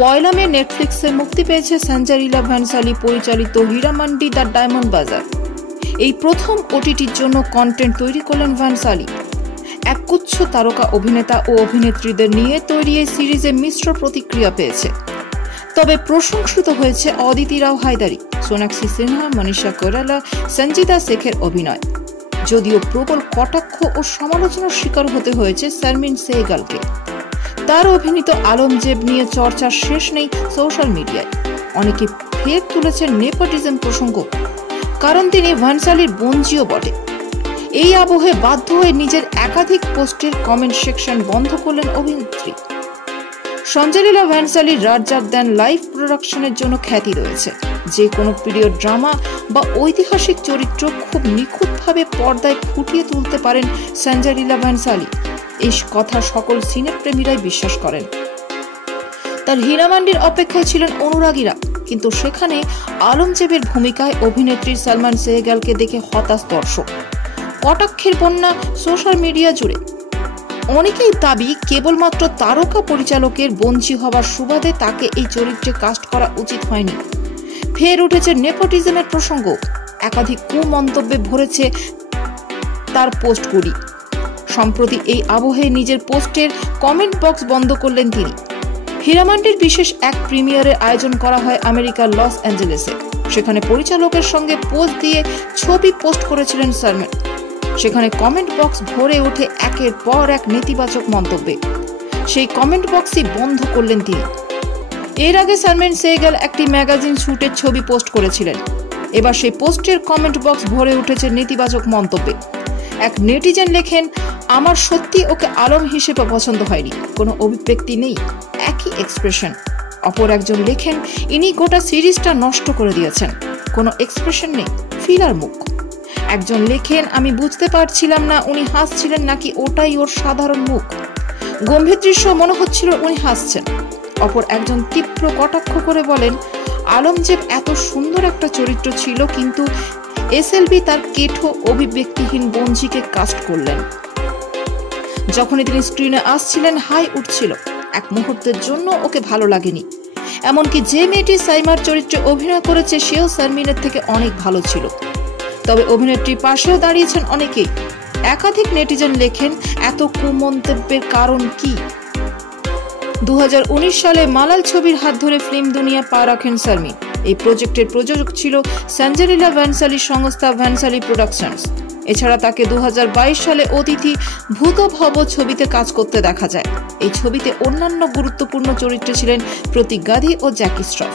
পয়লা মে নেটফ্লিক্সে মুক্তি পেয়েছে সঞ্জয় লীলা ভানসালী পরিচালিত হীরামান্ডি দ্য ডায়মন্ড বাজার। এই প্রথম ওটিটির জন্য কন্টেন্ট তৈরি করলেন ভানসালী। একগুচ্ছ তারকা অভিনেতা ও অভিনেত্রীদের নিয়ে তৈরি এই সিরিজে মিশ্র প্রতিক্রিয়া পেয়েছে। তবে প্রশংসিত হয়েছে অদিতি রাও হায়দারি, সোনাক্ষী সিনহা, মনীষা কৈরালা, সঞ্জিতা শেখের অভিনয়। যদিও প্রবল কটাক্ষ ও সমালোচনার শিকার হতে হয়েছে শারমিন সেহগালকে। তার অভিনীত আলমজেব নিয়ে চর্চার শেষ নেই সোশ্যাল মিডিয়ায়। অনেকে ফের তুলেছেন নেপোটিজম প্রসঙ্গ, কারণ তিনি ভানসালীর বোনঝিও বটে। এই আবহে বাধ্য হয়ে নিজের একাধিক পোস্টের কমেন্ট সেকশন বন্ধ করলেন অভিনেত্রী। সঞ্জয় লীলা ভানসালীর রাজ্জাক দেন লাইভ প্রোডাকশনের জন্য খ্যাতি রয়েছে। যে কোনো পিরিয়ড ড্রামা বা ঐতিহাসিক চরিত্র খুব নিখুঁতভাবে পর্দায় ফুটিয়ে তুলতে পারেন সঞ্জয় লীলা ভানসালী। এই কথা সকল সিনেপ্রেমীরাই বিশ্বাস করেন। তার হীরামান্ডির অপেক্ষায় ছিলেন অনুরাগীরা, কিন্তু সেখানে আলমজেবের ভূমিকায় অভিনেত্রী সালমান সেহগালকে দেখে হতাশ দর্শক। কটাক্ষের বন্যা সোশ্যাল মিডিয়া জুড়ে। অনেকেই দাবি কেবলমাত্র তারকা পরিচালকের বঞ্চি হবার সুবাদে তাকে এই চরিত্রে কাস্ট করা উচিত হয়নি। ফের উঠেছে নেপোটিজমের প্রসঙ্গ। একাধিক কুমন্তব্যে ভরেছে তার পোস্টগুলি। সম্প্রতি এই আবহে নিজের পোস্টের কমেন্ট বক্স বন্ধ করলেন তিনি। হীরামান্ডির বিশেষ এক প্রিমিয়ারের আয়োজন করা হয় আমেরিকার লস অ্যাঞ্জেলেসে। সেখানে পরিচালকের সঙ্গে পোজ দিয়ে ছবি পোস্ট করেছিলেন শারমিন। সেখানে কমেন্ট বক্স ভরে ওঠে একের পর এক নেতিবাচক মন্তব্যে। সেই কমেন্ট বক্সই বন্ধ করলেন তিনি। এর আগে শারমিন সেহগাল একটি ম্যাগাজিন শুটের ছবি পোস্ট করেছিলেন। এবার সেই পোস্টের কমেন্ট বক্স ভরে উঠেছে নেতিবাচক মন্তব্যে। এক নেটিজেন লেখেন, আমার সত্যি ওকে আলম হিসেবে পছন্দ হয়নি, কোনো অভিব্যক্তি নেই, একই এক্সপ্রেশন। অপর একজন লেখেন, ইনি গোটা সিরিজটা নষ্ট করে দিয়েছেন, কোনো এক্সপ্রেশন নেই, ফিলার মুখ। একজন লেখেন, আমি বুঝতে পারছিলাম না উনি হাসছিলেন নাকি ওটাই ওর সাধারণ মুখ, গম্ভীর দৃশ্য মনে হচ্ছিল উনি হাসছেন। অপর একজন তীব্র কটাক্ষ করে বলেন, আলমজেব এত সুন্দর একটা চরিত্র ছিল, কিন্তু এসএলবি তার কেঠো অভিব্যক্তিহীন বঞ্জিকে কাস্ট করলেন। যখনই তিনি স্ক্রিনে আসছিলেন হাই উঠছিল, এক মুহূর্তের জন্য ওকে ভালো লাগেনি। এমনকি যে মেয়েটি সাইমার চরিত্রে অভিনয় করেছে সেও শারমিনের থেকে অনেক ভালো ছিল। তবে অভিনেত্রীর পাশেও দাঁড়িয়েছেন অনেকেই। একাধিক নেটিজেন লেখেন, এত কুমন্তব্যের কারণ কি? 2019 সালে মালাল ছবির হাত ধরে ফিল্ম দুনিয়া পা রাখেন শারমিন। এই প্রজেক্টের প্রযোজক ছিল সঞ্জয় লীলা ভানসালী সংস্থা ভানসালী প্রোডাকশনস। এছাড়া তাকে 2022 সালে অতিথি ভূত ভব ছবিতে কাজ করতে দেখা যায়। এই ছবিতে অন্যান্য গুরুত্বপূর্ণ চরিত্রে ছিলেন প্রতীক গাধী ও জ্যাকি শ্রফ।